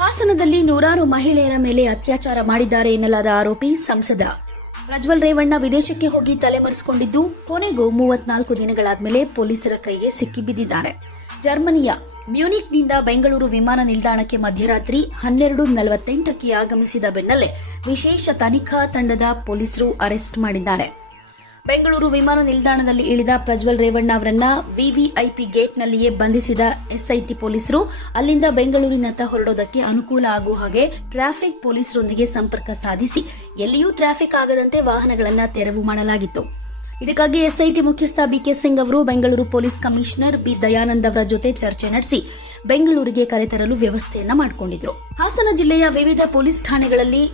ಹಾಸನದಲ್ಲಿ ನೂರಾರು ಮಹಿಳೆಯರ ಮೇಲೆ ಅತ್ಯಾಚಾರ ಮಾಡಿದ್ದಾರೆ ಎನ್ನಲಾದ ಆರೋಪಿ ಸಂಸದ ಪ್ರಜ್ವಲ್ ರೇವಣ್ಣ ವಿದೇಶಕ್ಕೆ ಹೋಗಿ ತಲೆಮರೆಸಿಕೊಂಡಿದ್ದು ಕೊನೆಗೂ 34 ದಿನಗಳಾದ್ಮೇಲೆ ಪೊಲೀಸರ ಕೈಗೆ ಸಿಕ್ಕಿಬಿದ್ದಿದ್ದಾರೆ. ಜರ್ಮನಿಯ ಮ್ಯೂನಿಕ್ನಿಂದ ಬೆಂಗಳೂರು ವಿಮಾನ ನಿಲ್ದಾಣಕ್ಕೆ ಮಧ್ಯರಾತ್ರಿ 12:48ಕ್ಕೆ ಆಗಮಿಸಿದ ಬೆನ್ನಲ್ಲೇ ವಿಶೇಷ ತನಿಖಾ ತಂಡದ ಪೊಲೀಸರು ಅರೆಸ್ಟ್ ಮಾಡಿದ್ದಾರೆ. ಬೆಂಗಳೂರು ವಿಮಾನ ನಿಲ್ದಾಣದಲ್ಲಿ ಇಳಿದ ಪ್ರಜ್ವಲ್ ರೇವಣ್ಣ ಅವರನ್ನ ವಿವಿಐಪಿ ಗೇಟ್ನಲ್ಲಿಯೇ ಬಂಧಿಸಿದ ಎಸ್ಐಟಿ ಪೊಲೀಸರು ಅಲ್ಲಿಂದ ಬೆಂಗಳೂರಿನತ್ತ ಹೊರಡೋದಕ್ಕೆ ಅನುಕೂಲ ಆಗುವ ಹಾಗೆ ಟ್ರಾಫಿಕ್ ಪೊಲೀಸರೊಂದಿಗೆ ಸಂಪರ್ಕ ಸಾಧಿಸಿ ಎಲ್ಲಿಯೂ ಟ್ರಾಫಿಕ್ ಆಗದಂತೆ ವಾಹನಗಳನ್ನು ತೆರವು ಮಾಡಲಾಗಿತ್ತು. ಇದಕ್ಕಾಗಿ ಎಸ್ಐಟಿ ಮುಖ್ಯಸ್ಥ ಬಿಕೆ ಸಿಂಗ್ ಅವರು Bengaluru police commissioner B Dayanand ಅವರ ಜೊತೆ ಚರ್ಚೆ ನಡೆಸಿ ಬೆಂಗಳೂರಿಗೆ ಕರೆತರಲು ವ್ಯವಸ್ಥೆಯನ್ನ ಮಾಡಿಕೊಂಡಿದ್ರು. ಹಾಸನ ಜಿಲ್ಲೆಯ ವಿವಿಧ ಪೊಲೀಸ್ ಠಾಣೆಗಳಲ್ಲಿ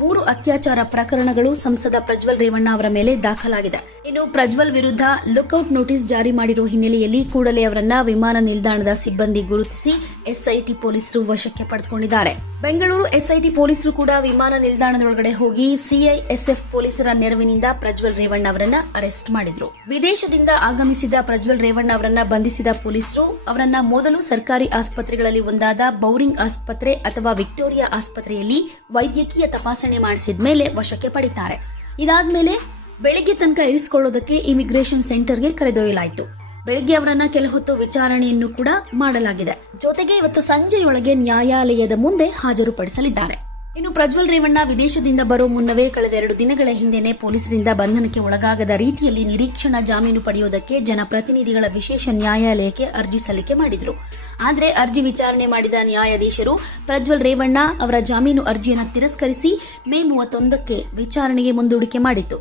3 ಅತ್ಯಾಚಾರ ಪ್ರಕರಣಗಳು ಸಂಸದ ಪ್ರಜ್ವಲ್ ರೇವಣ್ಣ ಅವರ ಮೇಲೆ ದಾಖಲಾಗಿದೆ. ಇನ್ನು ಪ್ರಜ್ವಲ್ ವಿರುದ್ಧ ಲುಕ್ಔಟ್ ನೋಟಿಸ್ ಜಾರಿ ಮಾಡಿರುವ ಹಿನ್ನೆಲೆಯಲ್ಲಿ ಕೂಡಲೇ ಅವರನ್ನ ವಿಮಾನ ನಿಲ್ದಾಣದ ಸಿಬ್ಬಂದಿ ಗುರುತಿಸಿ ಎಸ್ಐಟಿ ಪೊಲೀಸರು ವಶಕ್ಕೆ ಪಡೆದುಕೊಂಡಿದ್ದಾರೆ. ಬೆಂಗಳೂರು ಎಸ್ಐಟಿ ಪೊಲೀಸರು ಕೂಡ ವಿಮಾನ ನಿಲ್ದಾಣದೊಳಗಡೆ ಹೋಗಿ ಸಿಐಎಸ್ಎಫ್ ಪೊಲೀಸರ ನೆರವಿನಿಂದ ಪ್ರಜ್ವಲ್ ರೇವಣ್ಣ ಅವರನ್ನ ಅರೆಸ್ಟ್ ಮಾಡಿದ್ರು. ವಿದೇಶದಿಂದ ಆಗಮಿಸಿದ ಪ್ರಜ್ವಲ್ ರೇವಣ್ಣ ಅವರನ್ನ ಬಂಧಿಸಿದ ಪೊಲೀಸರು ಅವರನ್ನ ಮೊದಲು ಸರ್ಕಾರಿ ಆಸ್ಪತ್ರೆಗಳಲ್ಲಿ ಒಂದಾದ ಬೌರಿಂಗ್ ಆಸ್ಪತ್ರೆ ಅಥವಾ ವಿಕ್ಟೋರಿಯಾ ಆಸ್ಪತ್ರೆಯಲ್ಲಿ ವೈದ್ಯಕೀಯ ತಪಾಸಣೆ ಮಾಡಿಸಿದ ಮೇಲೆ ವಶಕ್ಕೆ ಪಡಿತಾರೆ. ಇದಾದ್ಮೇಲೆ ಬೆಳಿಗ್ಗೆ ತನಕ ಇರಿಸಿಕೊಳ್ಳೋದಕ್ಕೆ ಇಮಿಗ್ರೇಷನ್ ಸೆಂಟರ್ಗೆ ಕರೆದೊಯ್ಯಲಾಯಿತು. ಬೆಳಗ್ಗೆ ಅವರನ್ನ ಕೆಲ ಹೊತ್ತು ವಿಚಾರಣೆಯನ್ನು ಕೂಡ ಮಾಡಲಾಗಿದೆ. ಜೊತೆಗೆ ಇವತ್ತು ಸಂಜೆಯೊಳಗೆ ನ್ಯಾಯಾಲಯದ ಮುಂದೆ ಹಾಜರುಪಡಿಸಲಿದ್ದಾರೆ. ಇನ್ನು ಪ್ರಜ್ವಲ್ ರೇವಣ್ಣ ವಿದೇಶದಿಂದ ಬರೋ ಮುನ್ನವೇ ಕಳೆದ 2 ದಿನಗಳ ಹಿಂದೆನೆ ಪೊಲೀಸರಿಂದ ಬಂಧನಕ್ಕೆ ಒಳಗಾಗದ ರೀತಿಯಲ್ಲಿ ನಿರೀಕ್ಷಣಾ ಜಾಮೀನು ಪಡೆಯುವುದಕ್ಕೆ ಜನಪ್ರತಿನಿಧಿಗಳ ವಿಶೇಷ ನ್ಯಾಯಾಲಯಕ್ಕೆ ಅರ್ಜಿ ಸಲ್ಲಿಕೆ ಮಾಡಿದ್ರು. ಆದರೆ ಅರ್ಜಿ ವಿಚಾರಣೆ ಮಾಡಿದ ನ್ಯಾಯಾಧೀಶರು ಪ್ರಜ್ವಲ್ ರೇವಣ್ಣ ಅವರ ಜಾಮೀನು ಅರ್ಜಿಯನ್ನು ತಿರಸ್ಕರಿಸಿ ಮೇ 31ಕ್ಕೆ ವಿಚಾರಣೆಗೆ ಮುಂದೂಡಿಕೆ ಮಾಡಿತ್ತು.